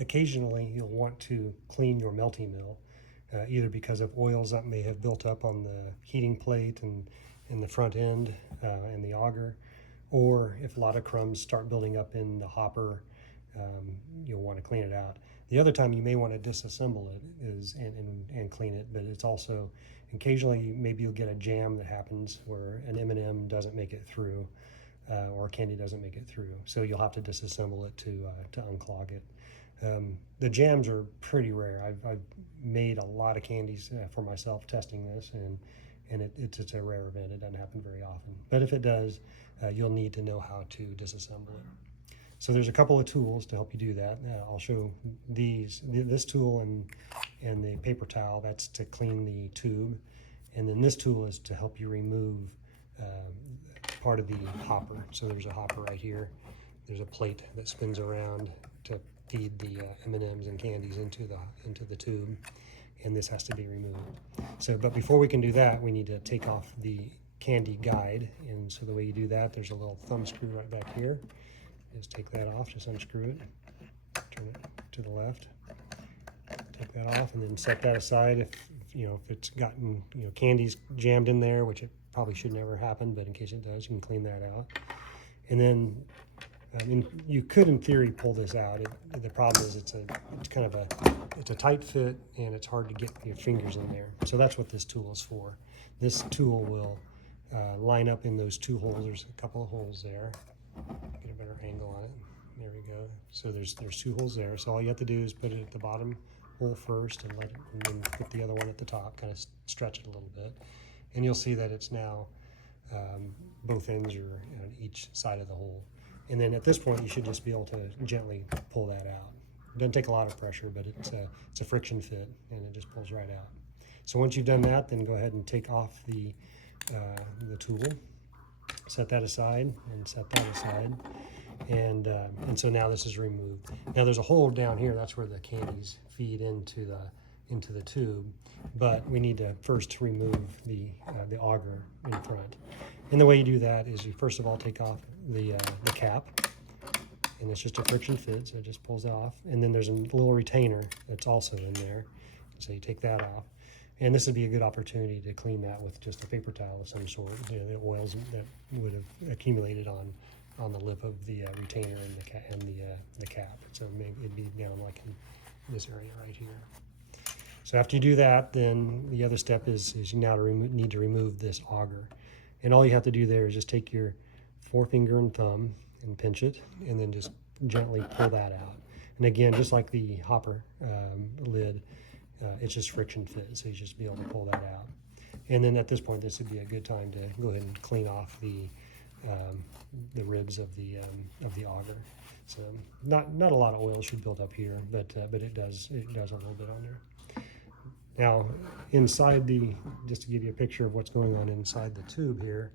occasionally you'll want to clean your MeltyMill, either because of oils that may have built up on the heating plate and in the front end and the auger, or if a lot of crumbs start building up in the hopper, you'll want to clean it out. The other time you may want to disassemble it is and clean it, but it's also occasionally maybe you'll get a jam that happens where an M&M doesn't make it through, or candy doesn't make it through. So you'll have to disassemble it to unclog it. The jams are pretty rare. I've made a lot of candies for myself testing this, and it's a rare event. It doesn't happen very often. But if it does, you'll need to know how to disassemble it. So there's a couple of tools to help you do that. I'll show this tool and the paper towel. That's to clean the tube. And then this tool is to help you remove part of the hopper. So there's a hopper right here. There's a plate that spins around to feed the M&Ms and candies into the tube, and this has to be removed. So, but before we can do that, we need to take off the candy guide. And so the way you do that, there's a little thumb screw right back here. Just take that off, just unscrew it, turn it to the left, take that off, and then set that aside. If it's gotten candies jammed in there, which it probably should never happen, but in case it does, you can clean that out. And then you could, in theory, pull this out. The problem is it's a tight fit, and it's hard to get your fingers in there. So that's what this tool is for. This tool will line up in those two holes. There's a couple of holes there. Get a better angle on it. There we go. So there's two holes there. So all you have to do is put it at the bottom hole first, and then put the other one at the top. Kind of stretch it a little bit, and you'll see that it's now both ends are on each side of the hole. And then at this point, you should just be able to gently pull that out. It doesn't take a lot of pressure, but it's a friction fit, and it just pulls right out. So once you've done that, then go ahead and take off the tool. Set that aside and set that aside, and so now this is removed. Now there's a hole down here. That's where the candies feed into the tube, but we need to first remove the auger in front. And the way you do that is you first of all take off the cap, and it's just a friction fit, so it just pulls it off. And then there's a little retainer that's also in there, so you take that off. And this would be a good opportunity to clean that with just a paper towel of some sort. The oils that would have accumulated on the lip of the retainer and the cap. So maybe it'd be down like in this area right here. So after you do that, then the other step is you now need to remove this auger. And all you have to do there is just take your forefinger and thumb and pinch it, and then just gently pull that out. And again, just like the hopper lid, it's just friction fit, so you just be able to pull that out. And then at this point, this would be a good time to go ahead and clean off the ribs of the auger. So not a lot of oil should build up here, but it does a little bit on there. Now inside just to give you a picture of what's going on inside the tube here,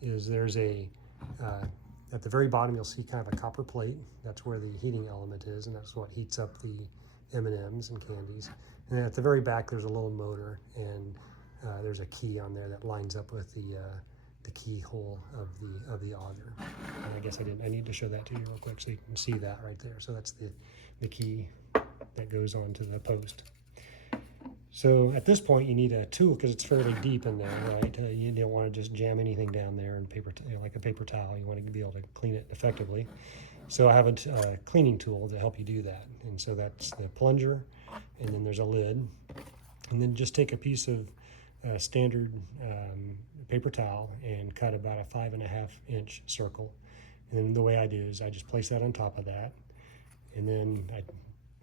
is there's at the very bottom you'll see kind of a copper plate. That's where the heating element is, and that's what heats up the M&Ms and candies. And then at the very back there's a little motor, and there's a key on there that lines up with the keyhole of the auger. And I guess I need to show that to you real quick so you can see that right there. So that's the key that goes onto the post. So at this point you need a tool because it's fairly deep in there, right? You don't want to just jam anything down there in paper, like a paper towel. You want to be able to clean it effectively. So I have a cleaning tool to help you do that. And so that's the plunger, and then there's a lid. And then just take a piece of standard paper towel and cut about a 5.5 inch circle. And then the way I do is I just place that on top of that, and then I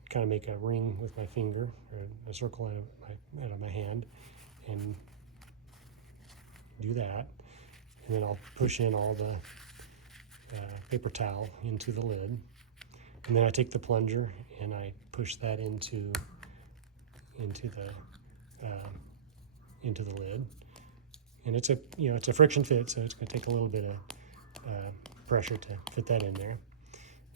kind of make a ring with my finger, or a circle out of my hand, and do that. And then I'll push in all the paper towel into the lid, and then I take the plunger and I push that into the lid. And it's a friction fit, so it's going to take a little bit of pressure to fit that in there,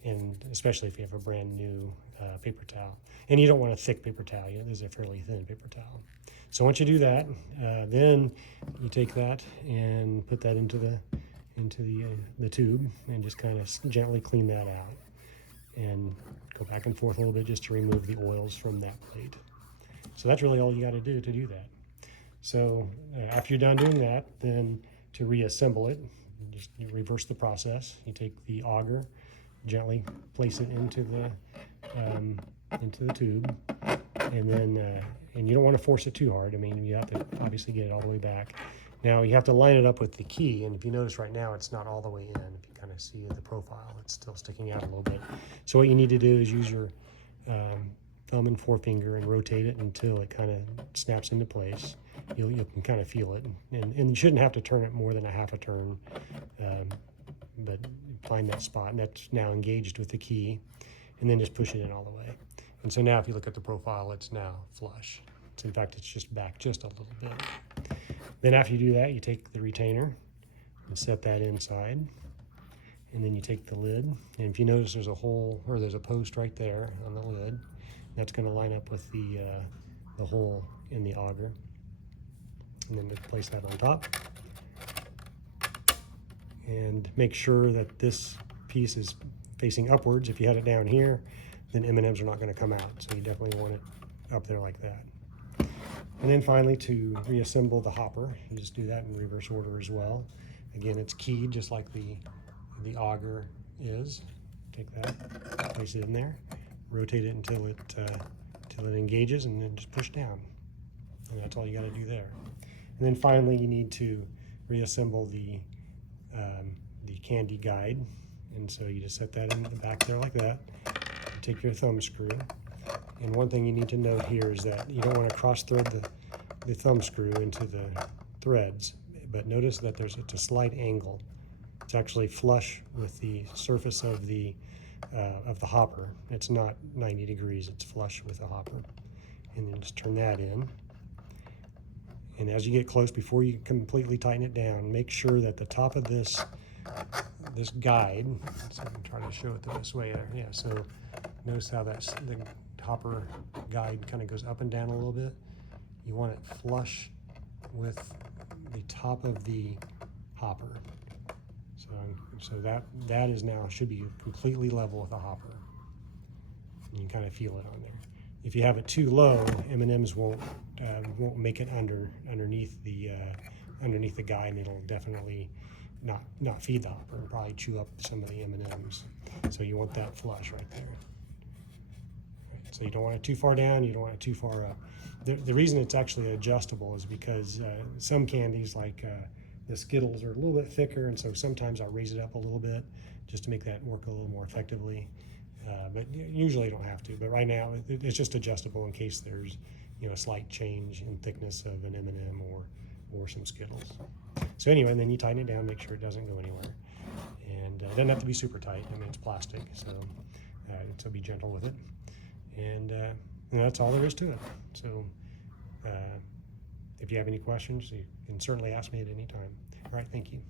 and especially if you have a brand new paper towel. And you don't want a thick paper towel. This is a fairly thin paper towel. So once you do that, then you take that and put that into the tube and just kind of gently clean that out. and go back and forth a little bit just to remove the oils from that plate. So that's really all you got to do that. So after you're done doing that, then to reassemble it, you reverse the process. You take the auger, gently place it into the tube, and then and you don't want to force it too hard. I mean, you have to obviously get it all the way back. Now you have to line it up with the key, and if you notice right now, it's not all the way in. If you kind of see the profile, it's still sticking out a little bit. So what you need to do is use your thumb and forefinger and rotate it until it kind of snaps into place. You can kind of feel it, and you shouldn't have to turn it more than a half a turn, but find that spot, and that's now engaged with the key, and then just push it in all the way. And so now if you look at the profile, it's now flush. So in fact, it's just back just a little bit. Then after you do that, you take the retainer and set that inside, and then you take the lid, and if you notice there's a hole, or there's a post right there on the lid, that's going to line up with the hole in the auger. And then just place that on top, and make sure that this piece is facing upwards. If you had it down here, then M&Ms are not going to come out, so you definitely want it up there like that. And then finally, to reassemble the hopper, you just do that in reverse order as well. Again, it's keyed just like the auger is. Take that, place it in there, rotate it until it engages, and then just push down. And that's all you got to do there. And then finally, you need to reassemble the candy guide, and so you just set that in the back there like that. Take your thumb screw, and one thing you need to note here is that you don't want to cross thread the thumb screw into the threads, but notice that it's a slight angle. It's actually flush with the surface of the hopper. It's not 90 degrees, it's flush with the hopper. And then just turn that in. And as you get close, before you completely tighten it down, make sure that the top of this guide, so I'm trying to show it this way. Yeah, so notice how the hopper guide kind of goes up and down a little bit. You want it flush with the top of the hopper. So that is now should be completely level with the hopper. You can kind of feel it on there. If you have it too low, M&Ms won't make it underneath the guide, and it'll definitely not feed the hopper and probably chew up some of the M&Ms. So you want that flush right there. Right, so you don't want it too far down, you don't want it too far up. The reason it's actually adjustable is because some candies, like the Skittles, are a little bit thicker, and so sometimes I'll raise it up a little bit just to make that work a little more effectively. But usually you don't have to. But right now it's just adjustable in case there's a slight change in thickness of an M&M or some Skittles. So anyway, and then you tighten it down, make sure it doesn't go anywhere, and it doesn't have to be super tight. I mean, it's plastic, so be gentle with it, and that's all there is to it. So if you have any questions, you can certainly ask me at any time. All right, thank you.